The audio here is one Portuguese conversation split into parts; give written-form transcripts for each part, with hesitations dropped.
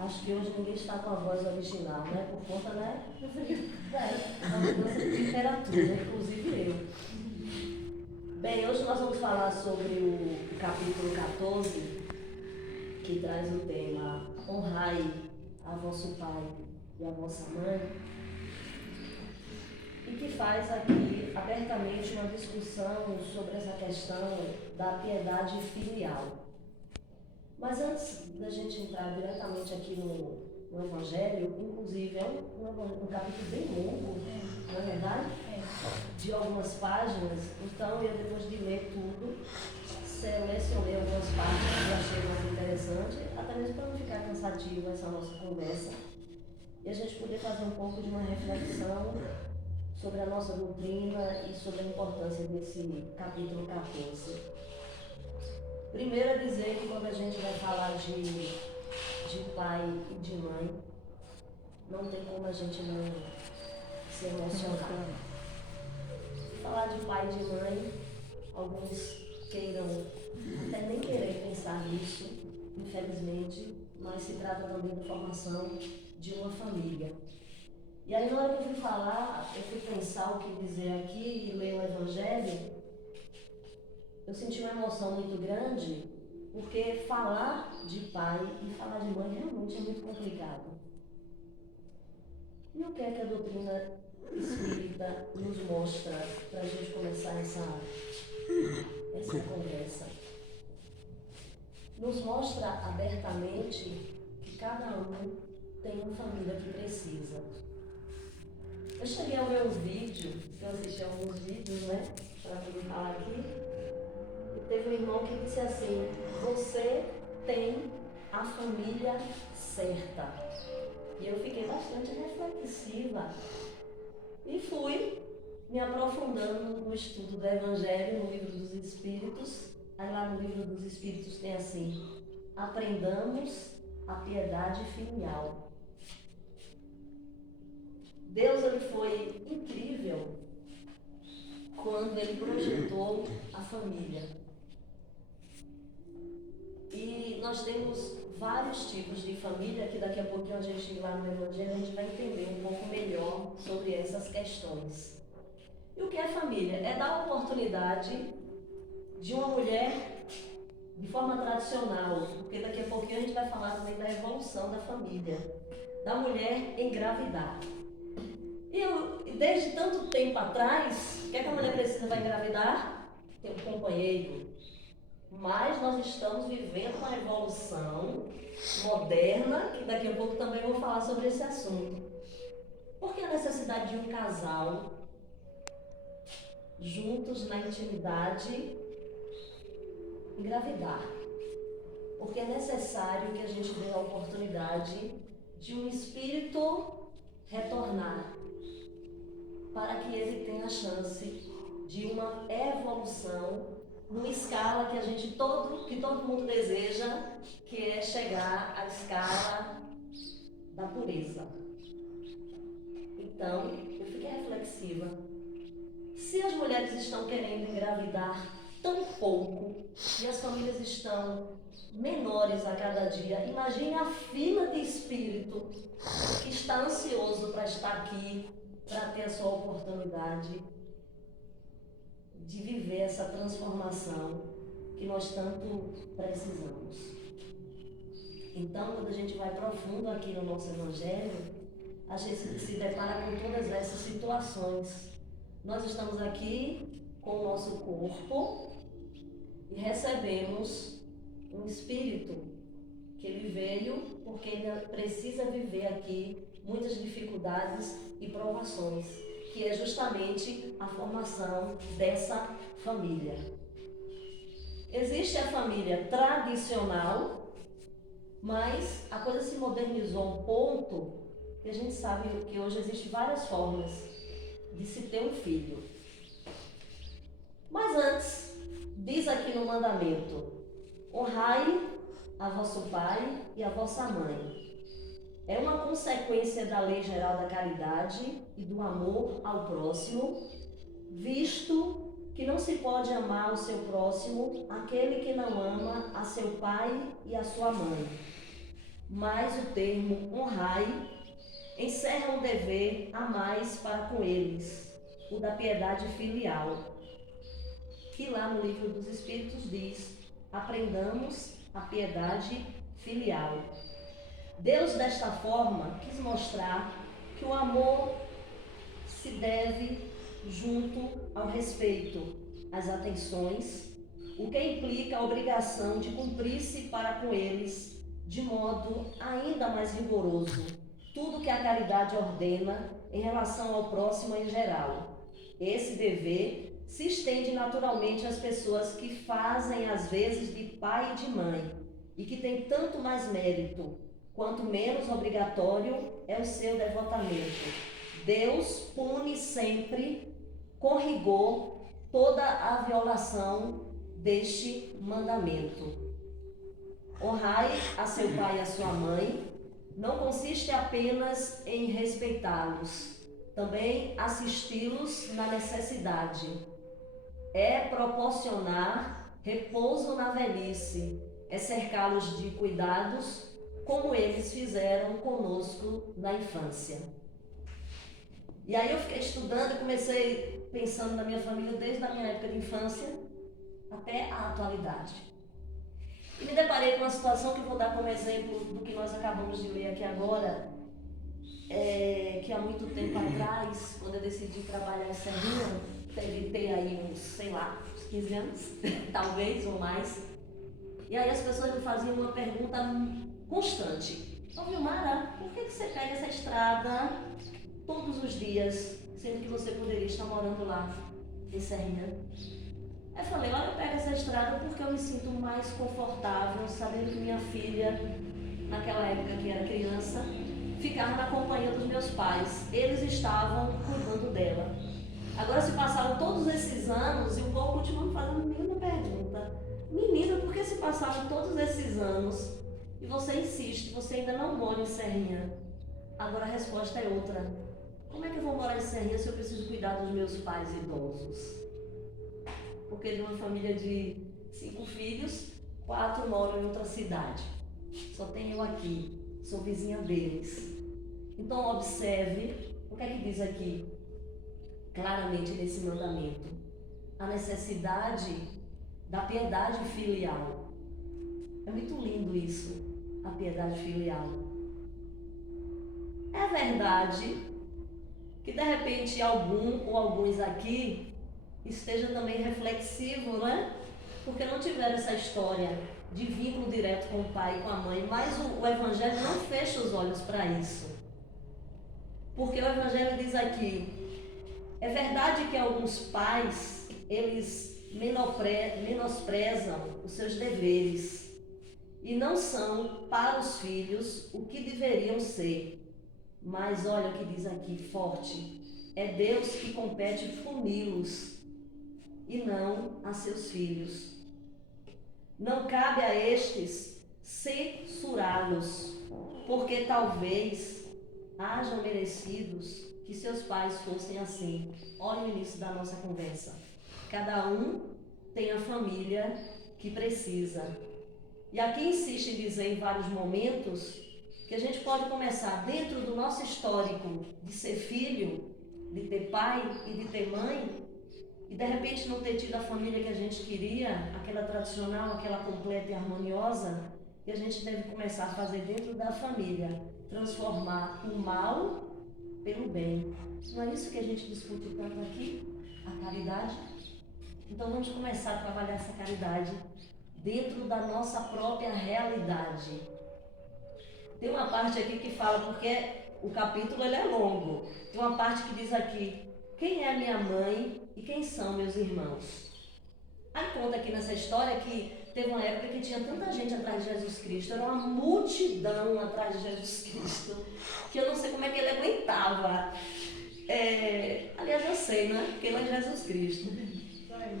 Acho que hoje ninguém está com a voz original, né? Por conta, né? Da mudança de temperatura, inclusive eu. Bem, hoje nós vamos falar sobre o capítulo 14, que traz o tema Honrai a vosso pai e a vossa mãe, e que faz aqui abertamente uma discussão sobre essa questão da piedade filial. Mas antes da gente entrar diretamente aqui no Evangelho, inclusive é um capítulo bem longo, na verdade, de algumas páginas, então eu, depois de ler tudo, selecionei algumas partes que eu achei mais interessante, até mesmo para não ficar cansativo essa nossa conversa, e a gente poder fazer um pouco de uma reflexão sobre a nossa doutrina e sobre a importância desse capítulo 14. Primeiro é dizer que quando a gente vai falar de pai e de mãe, não tem como a gente não se emocionar. Falar de pai e de mãe, alguns queiram até nem querer pensar nisso, infelizmente, mas se trata também da formação de uma família. E aí, na hora que eu fui falar, eu fui pensar o que dizer aqui e ler o Evangelho, eu senti uma emoção muito grande, porque falar de pai e falar de mãe realmente é muito complicado. E o que é que a doutrina espírita nos mostra para a gente começar essa conversa? Nos mostra abertamente que cada um tem uma família que precisa. Eu cheguei a ver um vídeo, eu assisti alguns vídeos, né, para poder falar aqui, e teve um irmão que disse assim: você tem a família certa. E eu fiquei bastante reflexiva e fui me aprofundando no estudo do Evangelho, no Livro dos Espíritos. Aí lá no Livro dos Espíritos tem assim: aprendamos a piedade filial. Deus, ele foi incrível quando ele projetou a família. E nós temos vários tipos de família, que daqui a pouquinho a gente lá no Evangelho a gente vai entender um pouco melhor sobre essas questões. E o que é família? É dar a oportunidade de uma mulher de forma tradicional, porque daqui a pouquinho a gente vai falar também da evolução da família, da mulher engravidar. E desde tanto tempo atrás, o que é que a mulher precisa para engravidar? Ter um companheiro. Mas nós estamos vivendo uma evolução moderna, que daqui a pouco também vou falar sobre esse assunto. Por que a necessidade de um casal juntos na intimidade engravidar? Porque é necessário que a gente dê a oportunidade de um espírito retornar, para que ele tenha a chance de uma evolução numa escala que todo mundo deseja, que é chegar à escala da pureza. Então, eu fiquei reflexiva. Se as mulheres estão querendo engravidar tão pouco e as famílias estão menores a cada dia, imagine a fila de espírito que está ansioso para estar aqui, para ter a sua oportunidade de viver essa transformação que nós tanto precisamos. Então, quando a gente vai profundo aqui no nosso Evangelho, a gente se depara com todas essas situações. Nós estamos aqui com o nosso corpo e recebemos um espírito que ele veio porque ele precisa viver aqui muitas dificuldades e provações, que é justamente a formação dessa família. Existe a família tradicional, mas a coisa se modernizou a um ponto que a gente sabe que hoje existem várias formas de se ter um filho. Mas antes, diz aqui no mandamento: honrai a vosso pai e a vossa mãe. É uma consequência da lei geral da caridade e do amor ao próximo, visto que não se pode amar o seu próximo aquele que não ama a seu pai e a sua mãe. mas o termo honrai encerra um dever a mais para com eles, o da piedade filial, que lá no Livro dos Espíritos diz: aprendamos a piedade filial. Deus, desta forma, quis mostrar que o amor se deve junto ao respeito, às atenções, o que implica a obrigação de cumprir-se para com eles de modo ainda mais rigoroso tudo que a caridade ordena em relação ao próximo em geral. Esse dever se estende naturalmente às pessoas que fazem às vezes de pai e de mãe e que têm tanto mais mérito quanto menos obrigatório é o seu devotamento. Deus pune sempre com rigor toda a violação deste mandamento. Honrai a seu pai e a sua mãe não consiste apenas em respeitá-los, também assisti-los na necessidade. É proporcionar repouso na velhice, é cercá-los de cuidados, como eles fizeram conosco na infância. E aí eu fiquei estudando e comecei pensando na minha família desde a minha época de infância até a atualidade. E me deparei com uma situação que vou dar como exemplo do que nós acabamos de ler aqui agora, que há muito tempo atrás, quando eu decidi trabalhar em Serrinha, deve ter aí uns 15 anos, talvez, ou mais. E aí as pessoas me faziam uma pergunta constante: ô Vilmara, por que você pega essa estrada todos os dias, sendo que você poderia estar morando lá em Serrinha? Aí eu falei: olha, eu pego essa estrada porque eu me sinto mais confortável sabendo que minha filha, naquela época que era criança, ficava na companhia dos meus pais. Eles estavam cuidando dela. Agora se passaram todos esses anos e o povo continua me fazendo a mesma pergunta: menina, por que se passaram todos esses anos e você insiste, você ainda não mora em Serrinha? Agora a resposta é outra: como é que eu vou morar em Serrinha se eu preciso cuidar dos meus pais idosos? Porque de uma família de 5 filhos, 4 moram em outra cidade. Só tenho eu aqui, sou vizinha deles. Então observe o que é que diz aqui, claramente nesse mandamento: a necessidade da piedade filial. É muito lindo isso, a piedade filial. É verdade que de repente algum ou alguns aqui esteja também reflexivo, né? Porque não tiveram essa história de vínculo direto com o pai e com a mãe, mas o Evangelho não fecha os olhos para isso. Porque o Evangelho diz aqui: é verdade que alguns pais, eles menosprezam os seus deveres e não são para os filhos o que deveriam ser. Mas olha o que diz aqui, forte: é Deus que compete puni-los e não a seus filhos. Não cabe a estes censurá-los, porque talvez hajam merecidos que seus pais fossem assim. Olha o início da nossa conversa. Cada um tem a família que precisa. E aqui insiste em dizer em vários momentos que a gente pode começar dentro do nosso histórico de ser filho, de ter pai e de ter mãe, e de repente não ter tido a família que a gente queria, aquela tradicional, aquela completa e harmoniosa, que a gente deve começar a fazer dentro da família, transformar o mal pelo bem. Não é isso que a gente discute tanto aqui? A caridade? Então vamos começar a trabalhar essa caridade dentro da nossa própria realidade. Tem uma parte aqui que fala, porque o capítulo ele é longo, tem uma parte que diz aqui: quem é minha mãe e quem são meus irmãos? Aí conta aqui nessa história que teve uma época que tinha tanta gente atrás de Jesus Cristo, era uma multidão atrás de Jesus Cristo, que eu não sei como é que ele aguentava. Aliás, eu sei, né? Porque ele é Jesus Cristo.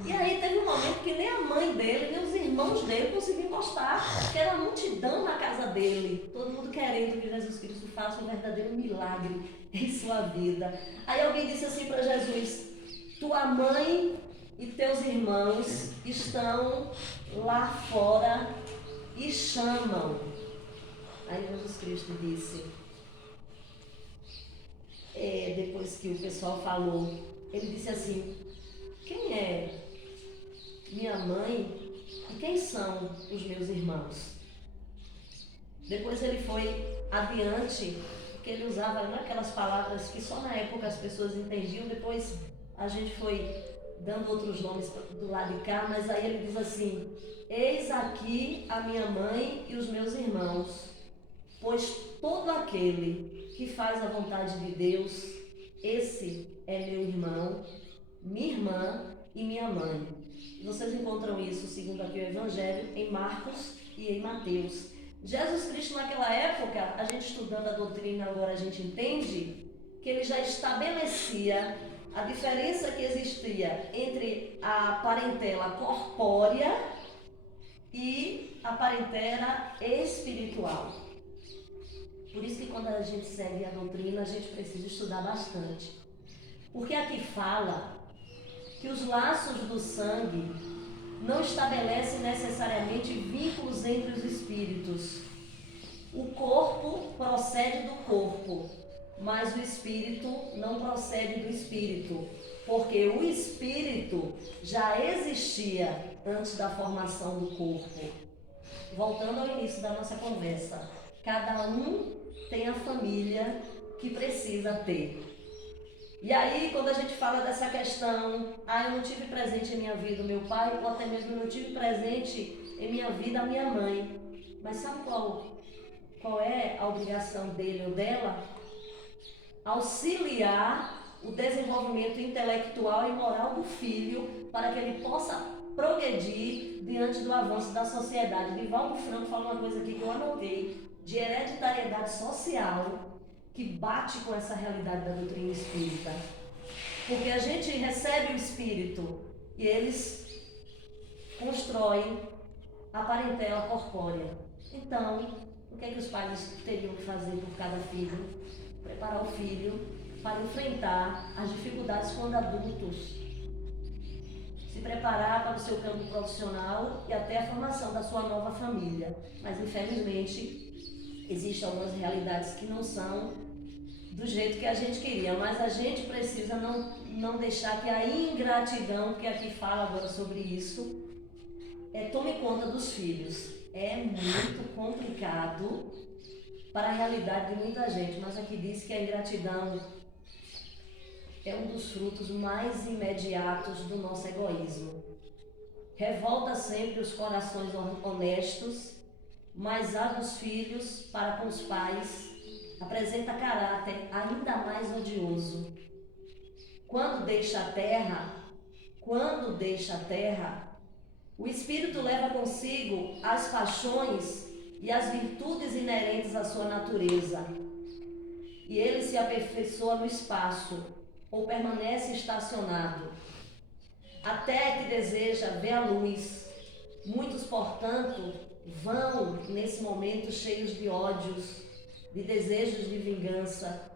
E aí teve um momento que nem a mãe dele, nem os irmãos dele conseguiam gostar, porque era uma multidão na casa dele, todo mundo querendo que Jesus Cristo faça um verdadeiro milagre em sua vida. Aí alguém disse assim para Jesus: tua mãe e teus irmãos estão lá fora e chamam. Aí Jesus Cristo disse, depois que o pessoal falou, ele disse assim, quem é minha mãe e quem são os meus irmãos? Depois ele foi adiante, porque ele usava aquelas palavras que só na época as pessoas entendiam, depois a gente foi dando outros nomes do lado de cá, mas aí ele diz assim, eis aqui a minha mãe e os meus irmãos, pois todo aquele que faz a vontade de Deus, esse é meu irmão, minha irmã e minha mãe. Vocês encontram isso, segundo aqui o Evangelho, em Marcos e em Mateus. Jesus Cristo naquela época, a gente estudando a doutrina agora a gente entende que ele já estabelecia a diferença que existia entre a parentela corpórea e a parentela espiritual. Por isso que quando a gente segue a doutrina, a gente precisa estudar bastante. Porque aqui fala que os laços do sangue não estabelecem necessariamente vínculos entre os espíritos. O corpo procede do corpo, mas o espírito não procede do espírito, porque o espírito já existia antes da formação do corpo. Voltando ao início da nossa conversa, cada um tem a família que precisa ter. E aí, quando a gente fala dessa questão, eu não tive presente em minha vida o meu pai, ou até mesmo eu não tive presente em minha vida a minha mãe. Mas sabe qual é a obrigação dele ou dela? Auxiliar o desenvolvimento intelectual e moral do filho para que ele possa progredir diante do avanço da sociedade. Divaldo Franco fala uma coisa aqui que eu anotei, de hereditariedade social, que bate com essa realidade da doutrina espírita. Porque a gente recebe o espírito e eles constroem a parentela corpórea. Então, o que é que os pais teriam que fazer por cada filho? Preparar o filho para enfrentar as dificuldades quando adultos. Se preparar para o seu campo profissional e até a formação da sua nova família. Mas, infelizmente, existem algumas realidades que não são do jeito que a gente queria, mas a gente precisa não deixar que a ingratidão, que aqui fala agora sobre isso, tome conta dos filhos. É muito complicado para a realidade de muita gente, mas aqui diz que a ingratidão é um dos frutos mais imediatos do nosso egoísmo. Revolta sempre os corações honestos, mas a dos filhos para com os pais apresenta caráter ainda mais odioso. Quando deixa a terra, o espírito leva consigo as paixões e as virtudes inerentes à sua natureza. E ele se aperfeiçoa no espaço, ou permanece estacionado, até que deseja ver a luz. Muitos, portanto, vão nesse momento cheios de ódios, de desejos de vingança.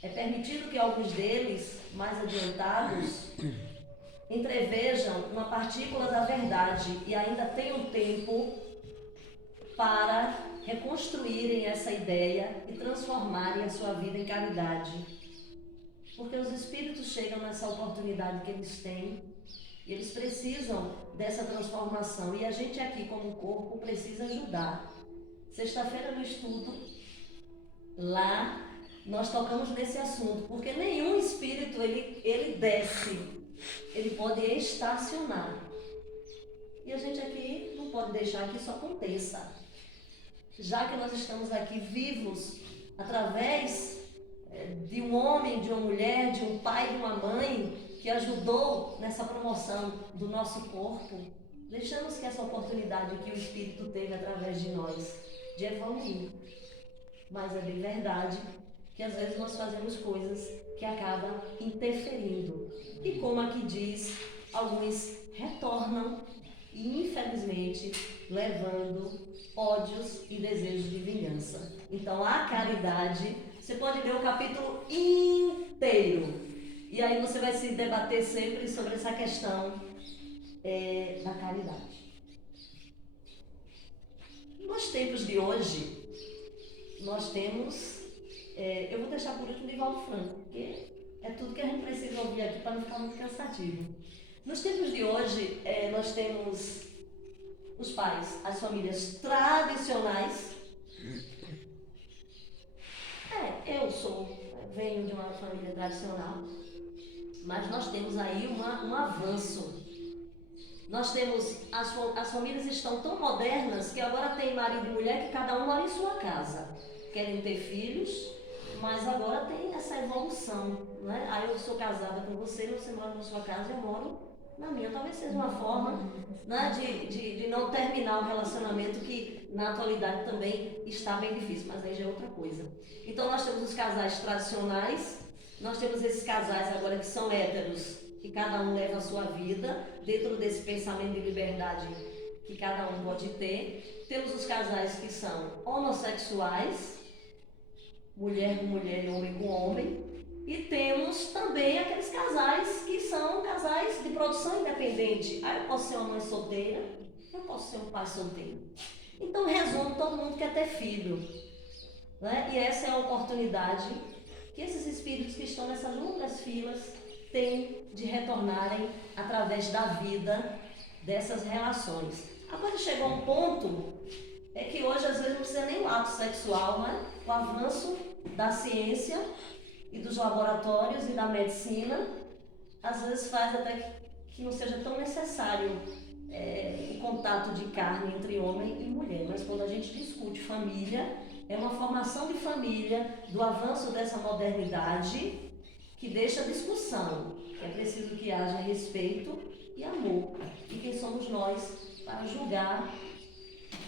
É permitido que alguns deles, mais adiantados, entrevejam uma partícula da verdade e ainda tenham tempo para reconstruírem essa ideia e transformarem a sua vida em caridade. Porque os espíritos chegam nessa oportunidade que eles têm e eles precisam dessa transformação. E a gente aqui, como corpo, precisa ajudar. Sexta-feira no estudo, lá nós tocamos nesse assunto, porque nenhum espírito ele desce, ele pode estacionar. E a gente aqui não pode deixar que isso aconteça. Já que nós estamos aqui vivos, através de um homem, de uma mulher, de um pai, de uma mãe, que ajudou nessa promoção do nosso corpo, deixamos que essa oportunidade que o Espírito teve através de nós, de evoluir. Mas é bem verdade que às vezes nós fazemos coisas que acabam interferindo. E como aqui diz, alguns retornam e infelizmente levando ódios e desejos de vingança. Então a caridade, você pode ler o capítulo inteiro e aí você vai se debater sempre sobre essa questão da caridade. Nos tempos de hoje, nós temos, eu vou deixar por último Divaldo Franco, porque é tudo que a gente precisa ouvir aqui para não ficar muito cansativo. Nos tempos de hoje, nós temos os pais, as famílias tradicionais. Venho de uma família tradicional, mas nós temos aí um avanço. Nós temos, as famílias estão tão modernas que agora tem marido e mulher que cada um mora em sua casa. Querem ter filhos, mas agora tem essa evolução, né? Aí eu sou casada com você mora na sua casa e eu moro na minha. Talvez seja uma forma, né, de não terminar um relacionamento que na atualidade também está bem difícil, mas aí já é outra coisa. Então nós temos os casais tradicionais, nós temos esses casais agora que são héteros, que cada um leva a sua vida dentro desse pensamento de liberdade que cada um pode ter. Temos os casais que são homossexuais, mulher com mulher e homem com homem. E temos também aqueles casais que são casais de produção independente. Eu posso ser uma mãe solteira, eu posso ser um pai solteiro. Então, em resumo, todo mundo quer ter filho, né? E essa é a oportunidade que esses espíritos que estão nessas longas filas têm de retornarem através da vida dessas relações. Agora chegou um ponto que hoje às vezes não precisa nem o ato sexual, né? O avanço da ciência e dos laboratórios e da medicina, às vezes faz até que não seja tão necessário o contato de carne entre homem e mulher. Mas quando a gente discute família, é uma formação de família, do avanço dessa modernidade, que deixa discussão. É preciso que haja respeito e amor. E quem somos nós para julgar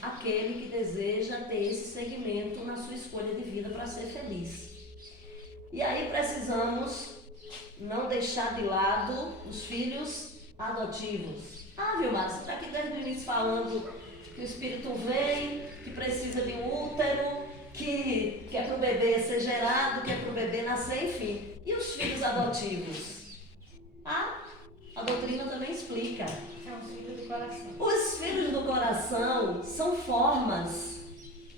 aquele que deseja ter esse segmento na sua escolha de vida para ser feliz? E aí precisamos não deixar de lado os filhos adotivos. Vilmar, você está aqui desde o início falando que o espírito vem, que precisa de um útero, que é para o bebê ser gerado, que é para o bebê nascer, enfim. E os filhos adotivos? A doutrina também explica. São os filhos do coração. Os filhos do coração são formas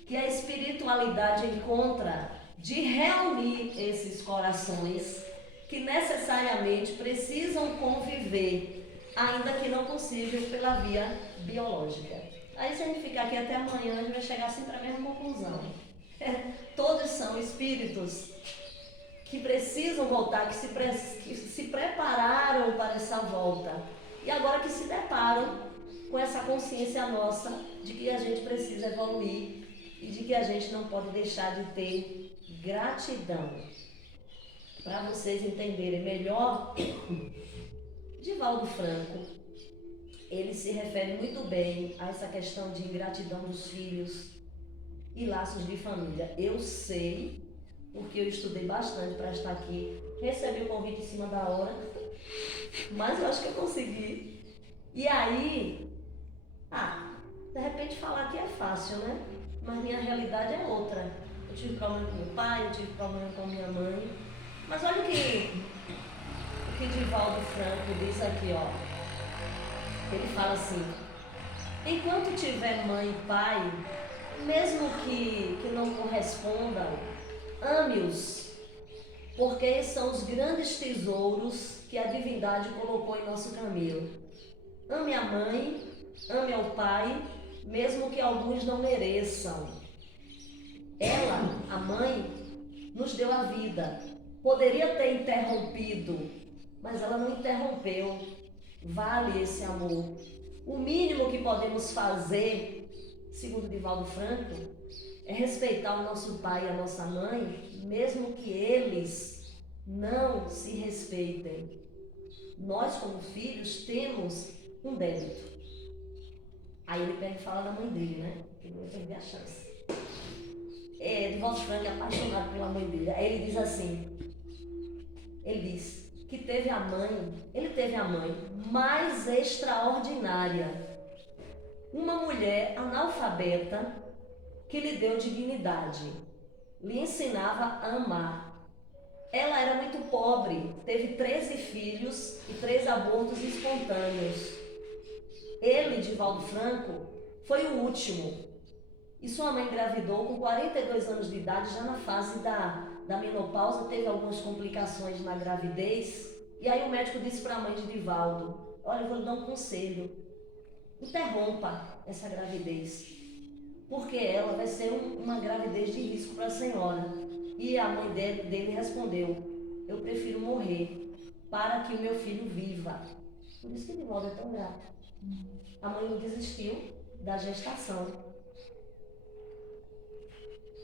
que a espiritualidade encontra de reunir esses corações que necessariamente precisam conviver, ainda que não possível pela via biológica. Aí se a gente ficar aqui até amanhã, a gente vai chegar sempre à mesma conclusão. Todos são espíritos que precisam voltar, que se prepararam para essa volta e agora que se deparam com essa consciência nossa de que a gente precisa evoluir e de que a gente não pode deixar de ter gratidão. Para vocês entenderem melhor, Divaldo Franco, ele se refere muito bem a essa questão de ingratidão dos filhos e laços de família. Eu sei, porque eu estudei bastante para estar aqui, recebi o convite em cima da hora, mas eu acho que eu consegui. E aí, de repente falar aqui é fácil, né? Mas minha realidade é outra. Eu tive problema com meu pai, eu tive problema com minha mãe. Mas olha o que Divaldo Franco diz aqui, ó. Ele fala assim: enquanto tiver mãe e pai, mesmo que não correspondam, ame-os, porque são os grandes tesouros que a divindade colocou em nosso caminho. Ame a mãe, ame ao pai, mesmo que alguns não mereçam. Ela, a mãe, nos deu a vida. Poderia ter interrompido, mas ela não interrompeu. Vale esse amor. O mínimo que podemos fazer, segundo Divaldo Franco, é respeitar o nosso pai e a nossa mãe, mesmo que eles não se respeitem. Nós, como filhos, temos um débito. Aí ele pega e fala da mãe dele, né? Que não ia perder a chance. Divaldo Franco é apaixonado pela mãe dele. Aí ele diz assim, ele diz que ele teve a mãe mais extraordinária, uma mulher analfabeta que lhe deu dignidade, lhe ensinava a amar. Ela era muito pobre, teve 13 filhos e 3 abortos espontâneos. Ele, Divaldo Franco, foi o último. E sua mãe engravidou com 42 anos de idade, já na fase da menopausa, teve algumas complicações na gravidez. E aí o médico disse para a mãe de Divaldo: olha, eu vou lhe dar um conselho, interrompa essa gravidez, porque ela vai ser uma gravidez de risco para a senhora. E a mãe dele respondeu: eu prefiro morrer para que o meu filho viva. Por isso que Divaldo é tão grato. A mãe não desistiu da gestação.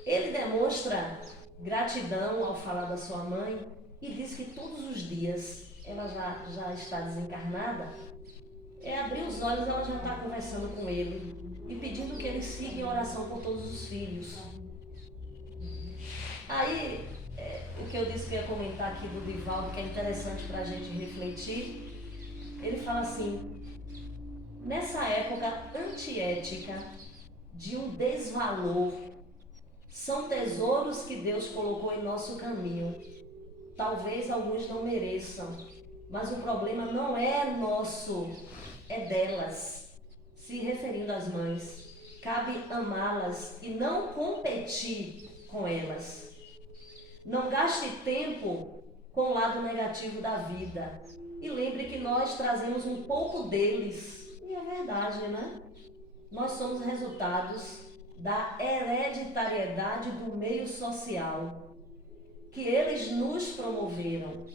Ele demonstra gratidão ao falar da sua mãe e diz que todos os dias, ela já está desencarnada, abrir os olhos, ela já está conversando com ele e pedindo que ele siga em oração por todos os filhos. Aí, o que eu disse que ia comentar aqui do Divaldo, que é interessante para a gente refletir, ele fala assim: nessa época antiética, de um desvalor, são tesouros que Deus colocou em nosso caminho. Talvez alguns não mereçam, mas o problema não é nosso, é delas. Se referindo às mães, cabe amá-las e não competir com elas. Não gaste tempo com o lado negativo da vida. E lembre que nós trazemos um pouco deles. E é verdade, né? Nós somos resultados da hereditariedade do meio social, que eles nos promoveram.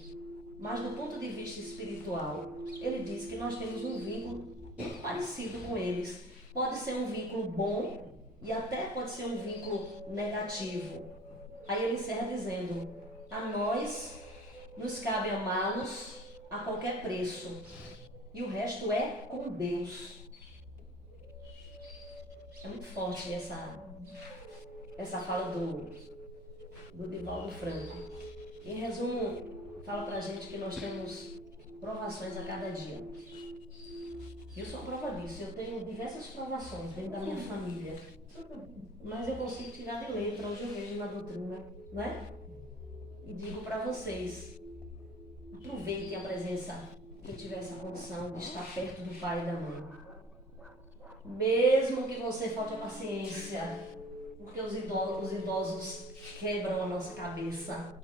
Mas do ponto de vista espiritual, ele diz que nós temos um vínculo parecido com eles. Pode ser um vínculo bom e até pode ser um vínculo negativo. Aí ele encerra dizendo: a nós nos cabe amá-los a qualquer preço, e o resto é com Deus. É muito forte essa fala do Divaldo Franco. Em resumo, fala pra gente que nós temos provações a cada dia. Eu sou a prova disso. Eu tenho diversas provações dentro da minha família, mas eu consigo tirar de letra, hoje eu vejo na doutrina, né? E digo para vocês: aproveitem a presença, quem tiver essa condição de estar perto do pai e da mãe. Mesmo que você falte a paciência, porque os idosos quebram a nossa cabeça,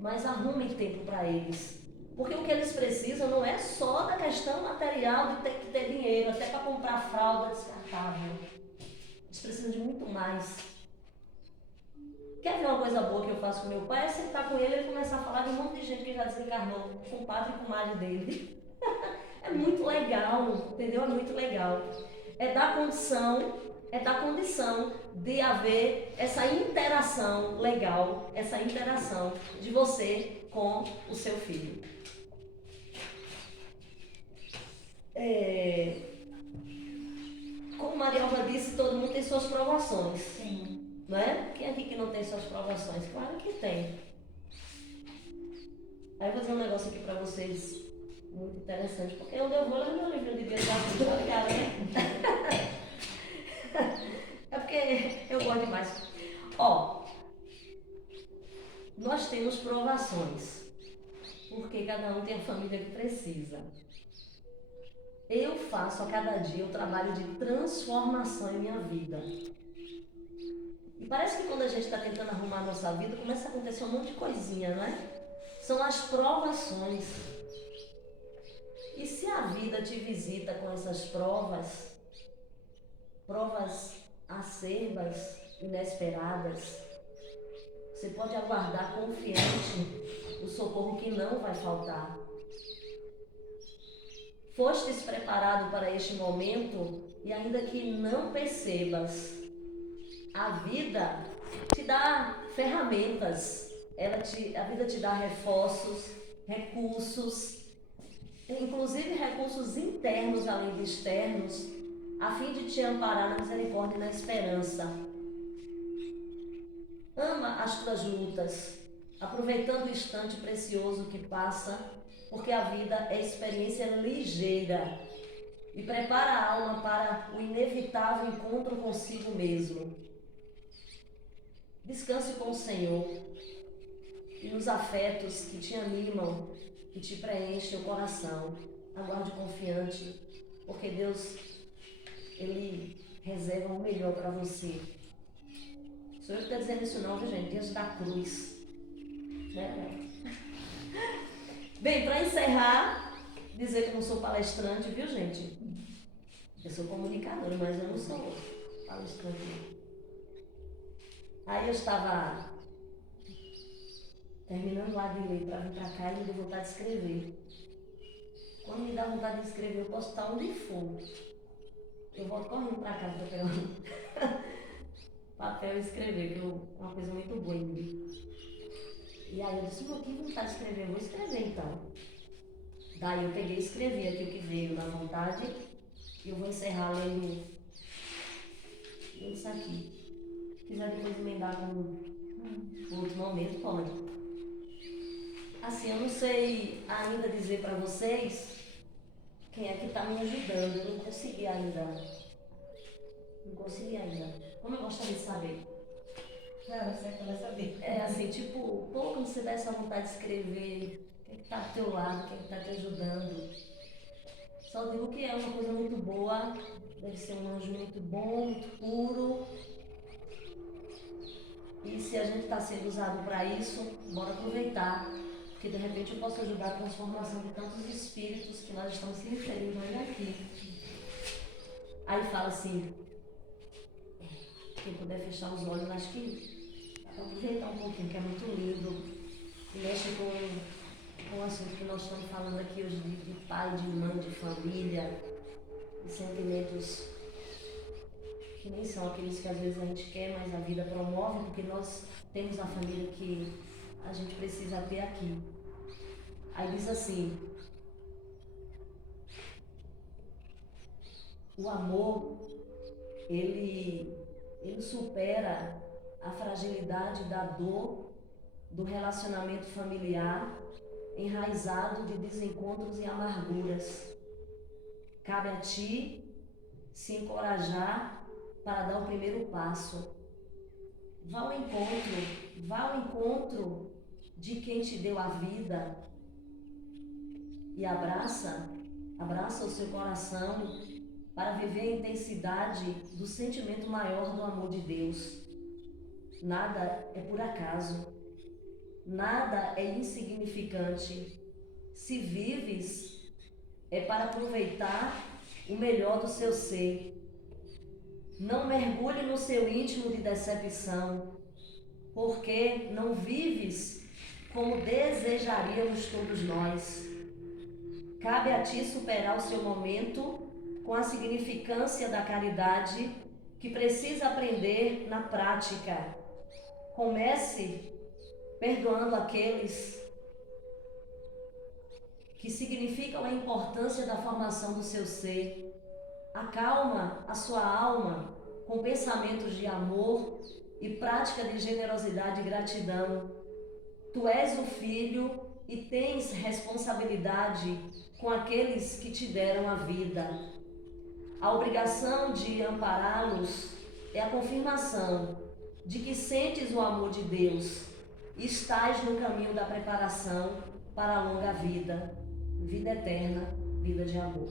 mas arrumem tempo para eles. Porque o que eles precisam não é só da questão material de ter que ter dinheiro, até para comprar fralda descartável. Eles precisam de muito mais. Quer ver uma coisa boa que eu faço com meu pai? É sentar com ele e começar a falar de um monte de gente que já desencarnou, com o padre e com o madre dele. É muito legal, entendeu? É muito legal. É dar condição de haver essa interação legal, essa interação de você com o seu filho. Como Marialva disse, todo mundo tem suas provações. Sim. Não é? Quem aqui que não tem suas provações? Claro que tem. Aí eu vou dizer um negócio aqui pra vocês muito interessante, porque onde eu vou, eu meu livro de biografia, tá ligado, né? É porque eu gosto demais. Nós temos provações, porque cada um tem a família que precisa. Eu faço a cada dia o trabalho de transformação em minha vida. E parece que quando a gente está tentando arrumar a nossa vida, começa a acontecer um monte de coisinha, não é? São as provações. E se a vida te visita com essas provas acerbas, inesperadas, você pode aguardar confiante o socorro que não vai faltar. Fostes preparado para este momento e ainda que não percebas, a vida te dá ferramentas, a vida te dá reforços, recursos, inclusive recursos internos além de externos, a fim de te amparar na misericórdia e na esperança. Ama as tuas lutas, aproveitando o instante precioso que passa, porque a vida é experiência ligeira e prepara a alma para o inevitável encontro consigo mesmo. Descanse com o Senhor e nos afetos que te animam, que te preenchem o coração. Aguarde confiante, porque Deus, Ele reserva o melhor para você. Sou eu que estou dizendo isso não, viu, gente? Diante da cruz. Né? Bem, para encerrar, dizer que eu não sou palestrante, viu, gente? Eu sou comunicadora, mas eu não sou palestrante. Aí eu estava terminando lá de ler para vir para cá e me deu vontade de escrever. Quando me dá vontade de escrever, eu posso estar onde for. Eu volto correndo para casa para pegar um papel e escrever, que é uma coisa muito boa em mim. E aí eu disse, eu que vontade de escrever, eu vou escrever então. Daí eu peguei e escrevi aqui o que veio na vontade e eu vou encerrar lendo isso aqui. Se quiser depois emendar com outro momento, pode. Assim, eu não sei ainda dizer para vocês quem é que está me ajudando, eu não consegui ainda. Como eu gostaria de saber? Não, você vai saber. É assim, tipo, quando você dá essa vontade de escrever, quem está do teu lado, quem está te ajudando? Só digo que é uma coisa muito boa, deve ser um anjo muito bom, muito puro. E se a gente está sendo usado para isso, bora aproveitar, porque de repente eu posso ajudar a transformação de tantos espíritos que nós estamos se referindo ainda aqui. Aí fala assim, quem puder fechar os olhos, acho que aproveitar um pouquinho, que é muito lindo, e mexe com o assunto que nós estamos falando aqui hoje, de pai, de mãe, de família, de sentimentos que nem são aqueles que às vezes a gente quer, mas a vida promove, porque nós temos a família que a gente precisa ter aqui. Aí diz assim, o amor, ele supera a fragilidade da dor do relacionamento familiar enraizado de desencontros e amarguras. Cabe a ti se encorajar para dar o primeiro passo. Vá ao encontro de quem te deu a vida e abraça o seu coração para viver a intensidade do sentimento maior do amor de Deus. Nada é por acaso, nada é insignificante. Se vives, é para aproveitar o melhor do seu ser. Não mergulhe no seu íntimo de decepção, porque não vives como desejaríamos todos nós. Cabe a ti superar o seu momento com a significância da caridade que precisa aprender na prática. Comece perdoando aqueles que significam a importância da formação do seu ser. Acalma a sua alma com pensamentos de amor e prática de generosidade e gratidão. Tu és o filho e tens responsabilidade com aqueles que te deram a vida. A obrigação de ampará-los é a confirmação de que sentes o amor de Deus e estás no caminho da preparação para a longa vida, vida eterna, vida de amor.